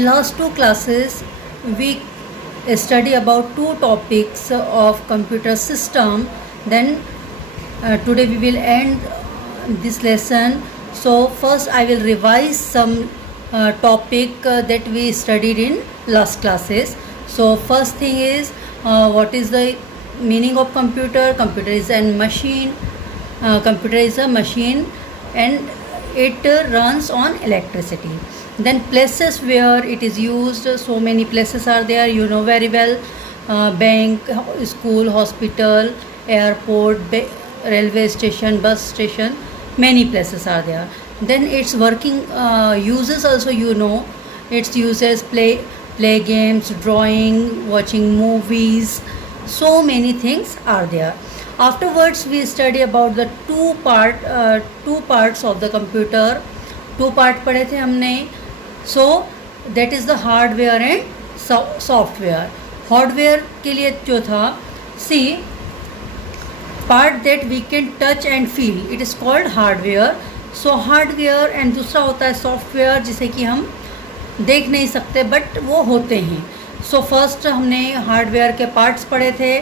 In last two classes, we study about two topics of computer system. Then today we will end this lesson. So first I will revise some topic that we studied in last classes. So first thing is what is the meaning of computer? Computer is a machine. Computer is a machine and it runs on electricity. Then places where it is used, so many places are there, you know very well. Bank, school, hospital, airport, railway station, bus station, many places are there. Then its working uses also, you know, its uses play games, drawing, watching movies, so many things are there. Afterwards we study about the two parts of the computer. Two part पढ़े थे हमने. So that is the hardware and software. Hardware के लिए जो था, see, part that we can touch and feel, it is called hardware. So hardware and दूसरा होता है software, जिसे कि हम देख नहीं सकते बट वो होते हैं. So first हमने hardware के parts पढ़े थे.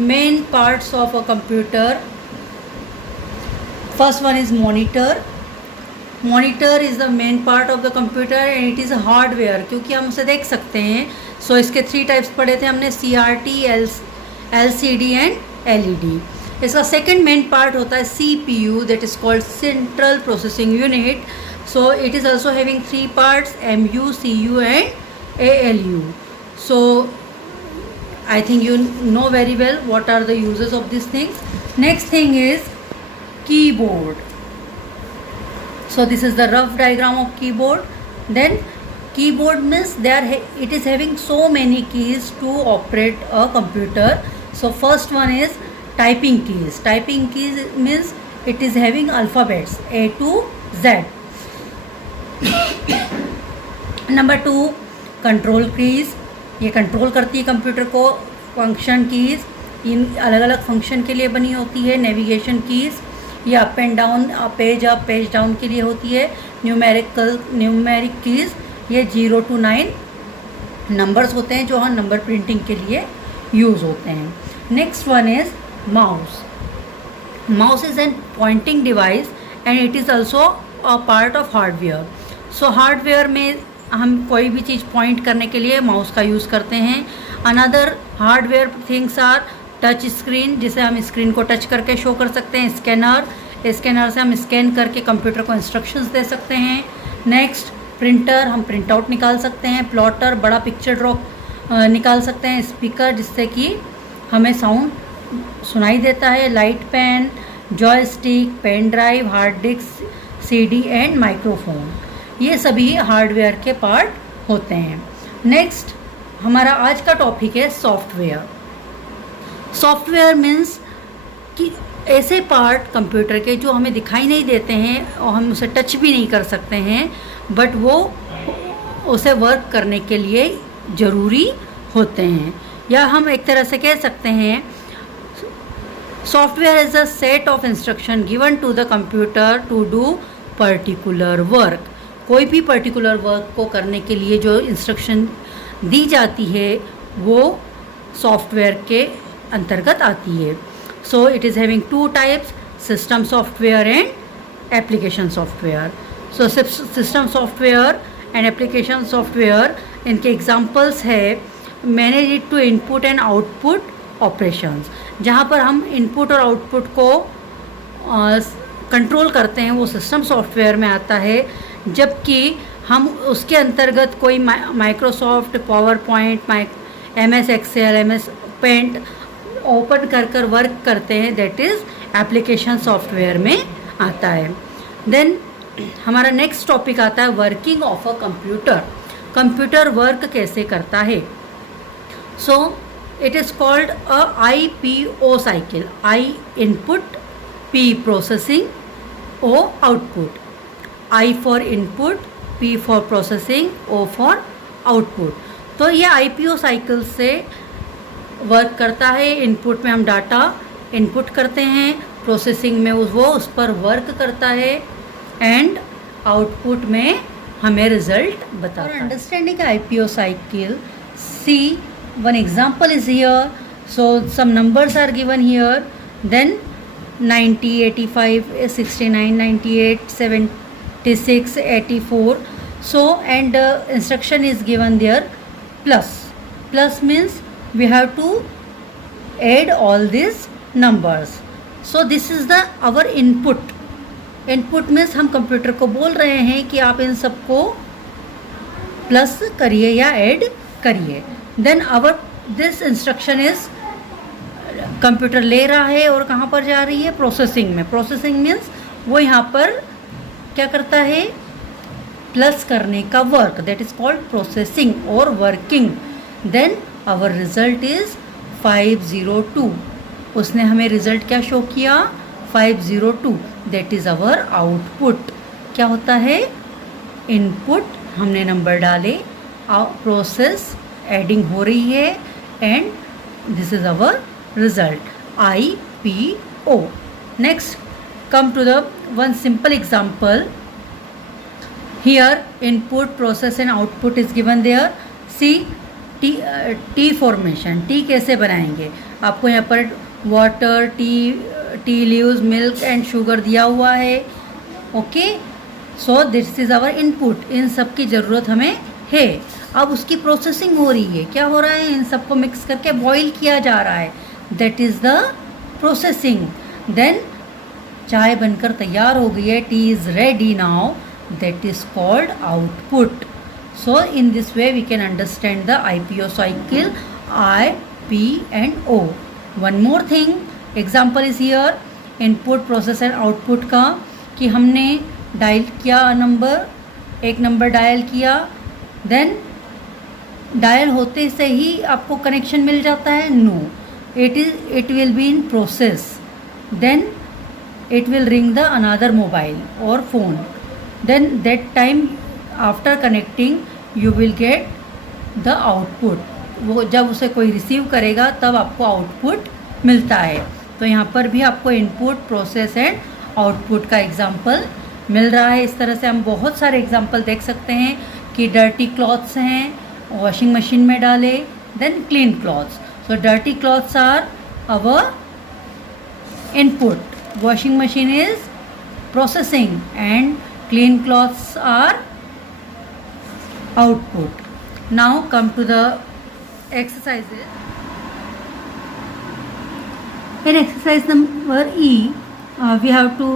Main parts of a computer. First one is monitor. Monitor is the main part of the computer and it is a hardware, क्योंकि हम उसे देख सकते हैं. So इसके 3 types पढ़े थे हमने, CRT, LCD and LED. इसका second main part होता है CPU, that is called Central Processing Unit. So it is also having 3 parts, MU, CU and ALU. So I think you know very well what are the uses of these things. Next thing is keyboard. So this is the rough diagram of keyboard. Then keyboard means it is having so many keys to operate a computer. So first one is typing keys. Typing keys means it is having alphabets A to Z. Number 2, control keys. ये control करती है computer को. Function keys, इन अलग अलग function के लिए बनी होती है. नेविगेशन कीज़, ये up and down, page up page down के लिए होती है. न्यूमेरिक कीज़, ये 0 to 9 नंबर्स होते हैं जो हम नंबर प्रिंटिंग के लिए यूज़ होते हैं. Next one is mouse. Mouse is an pointing device and it is also a part of hardware. So hardware में हम कोई भी चीज़ पॉइंट करने के लिए माउस का यूज़ करते हैं. Another hardware things are touch screen, जिसे हम स्क्रीन को टच करके शो कर सकते हैं. स्कैनर से हम स्कैन करके कंप्यूटर को इंस्ट्रक्शंस दे सकते हैं. नेक्स्ट प्रिंटर, हम प्रिंट आउट निकाल सकते हैं. प्लॉटर, बड़ा पिक्चर ड्रॉ निकाल सकते हैं. स्पीकर, जिससे कि हमें साउंड सुनाई देता है. Light pen, joystick, pen drive, hard disk, CD and microphone, ये सभी हार्डवेयर के पार्ट होते हैं. नेक्स्ट हमारा आज का टॉपिक है सॉफ्टवेयर. सॉफ्टवेयर मीन्स कि ऐसे पार्ट कंप्यूटर के जो हमें दिखाई नहीं देते हैं और हम उसे टच भी नहीं कर सकते हैं, बट वो उसे वर्क करने के लिए ज़रूरी होते हैं. या हम एक तरह से कह सकते हैं software is a set of instruction given to the computer to do particular work. कोई भी पर्टिकुलर वर्क को करने के लिए जो इंस्ट्रक्शन दी जाती है वो सॉफ्टवेयर के अंतर्गत आती है. So it is having 2 types, system software and application software. So system software and application software, इनके एग्जांपल्स है manage it to input and output operations. जहाँ पर हम इनपुट और आउटपुट को कंट्रोल करते हैं वो सिस्टम सॉफ्टवेयर में आता है. जबकि हम उसके अंतर्गत कोई Microsoft, power point, MS excel, MS paint open कर वर्क करते हैं, दैट इज़ एप्लीकेशन सॉफ्टवेयर में आता है. देन हमारा नेक्स्ट टॉपिक आता है working of a computer. Computer work कैसे करता है. So it is called a IPO cycle. I input, P processing, O output. I for input, P for processing, O for output. तो ये IPO cycle से work करता है. Input में हम डाटा इनपुट करते हैं, प्रोसेसिंग में वो उस पर वर्क करता है एंड आउटपुट में हमें रिजल्ट बताता है। Understanding IPO cycle, see one example is here. So some numbers are given here. Then 90, 85, 69, 98, 76, 84. So and instruction is given there plus. Plus means we have to add all these numbers. So this is the our input. Input means हम computer को बोल रहे हैं कि आप इन सबको plus करिए या ऐड करिए. Then our this instruction is, computer ले रहा है और कहाँ पर जा रही है, प्रोसेसिंग में. प्रोसेसिंग मीन्स वो यहाँ पर क्या करता है, प्लस करने का work, that is called processing और working. Then our result is 502. उसने हमें रिजल्ट क्या शो किया, 502. That is our output. क्या होता है, इनपुट हमने नंबर डाले, प्रोसेस एडिंग हो रही है, and this is our result, IPO. Next, come to the one simple example. Here input, process and output is given there. See tea formation. Tea कैसे बनाएंगे, आपको यहाँ पर water, tea leaves, milk and sugar दिया हुआ है. Okay, so this is our input. इन सब की ज़रूरत हमें है. अब उसकी प्रोसेसिंग हो रही है. क्या हो रहा है, इन सबको मिक्स करके बॉईल किया जा रहा है. That is the processing. Then चाय बनकर तैयार हो गई है, tea is ready now. That is called output. So in this way we can understand the IPO cycle, I, P and O. One more thing, example is here. Input, process and output का, कि हमने dial किया number, एक नंबर dial किया, then dial होते से ही आपको कनेक्शन मिल जाता है, no. it will be in process. Then it will ring the another mobile or phone. Then that time after connecting you will get the output. वो जब उसे कोई रिसीव करेगा तब आपको आउटपुट मिलता है. तो यहाँ पर भी आपको इनपुट, प्रोसेस एंड आउटपुट का एग्जाम्पल मिल रहा है. इस तरह से हम बहुत सारे एग्जाम्पल देख सकते हैं कि डर्टी क्लॉथ्स हैं, वॉशिंग मशीन में डाले, then clean clothes. So dirty clothes are our input, washing machine is processing, and clean clothes are output. Now come to the exercises. In exercise number E, we have to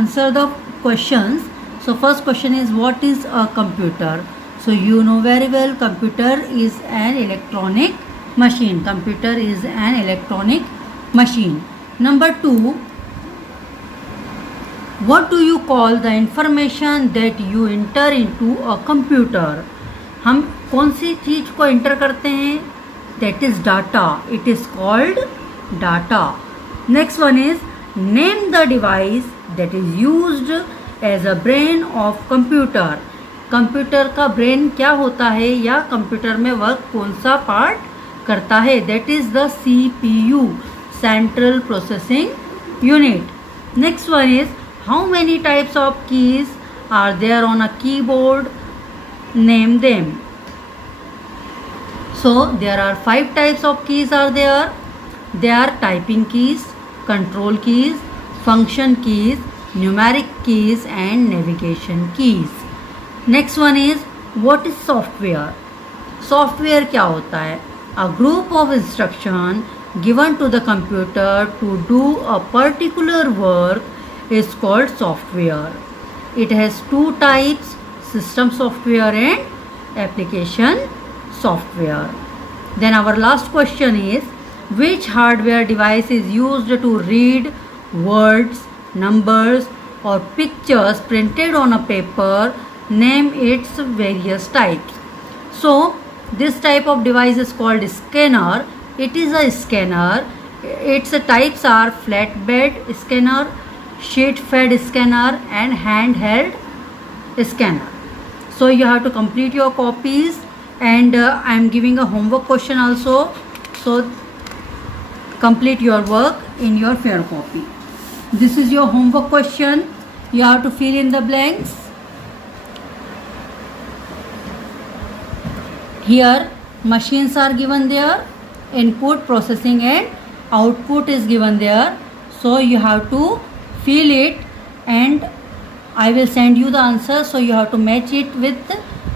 answer the questions. So first question is, what is a computer? So you know very well, computer is an electronic machine. Computer is an electronic machine. Number 2, what do you call the information that you enter into a computer? हम कौन सी चीज़ को enter करते हैं, that is data. It is called data. Next one is, name the device that is used as a brain of computer. Computer का brain क्या होता है, या कंप्यूटर में वर्क कौन सा पार्ट करता है, that is the CPU, central processing unit. Next one is, how many types of keys are there on a keyboard, name them. So there are 5 types of keys are there. They are typing keys, control keys, function keys, numeric keys and navigation keys. Next one is, what is software. Software क्या होता है, a group of instruction given to the computer to do a particular work is called software. It has 2 types, system software and application software. Then our last question is, which hardware device is used to read words, numbers or pictures printed on a paper, name its various types. So this type of device is called scanner. It is a scanner. Its types are flatbed scanner, sheet fed scanner and handheld scanner. So you have to complete your copies, and I am giving a homework question also. So complete your work in your fair copy. This is your homework question. You have to fill in the blanks. Here machines are given there, input, processing and output is given there. So you have to fill it and I will send you the answer. So you have to match it with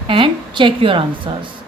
and check your answers.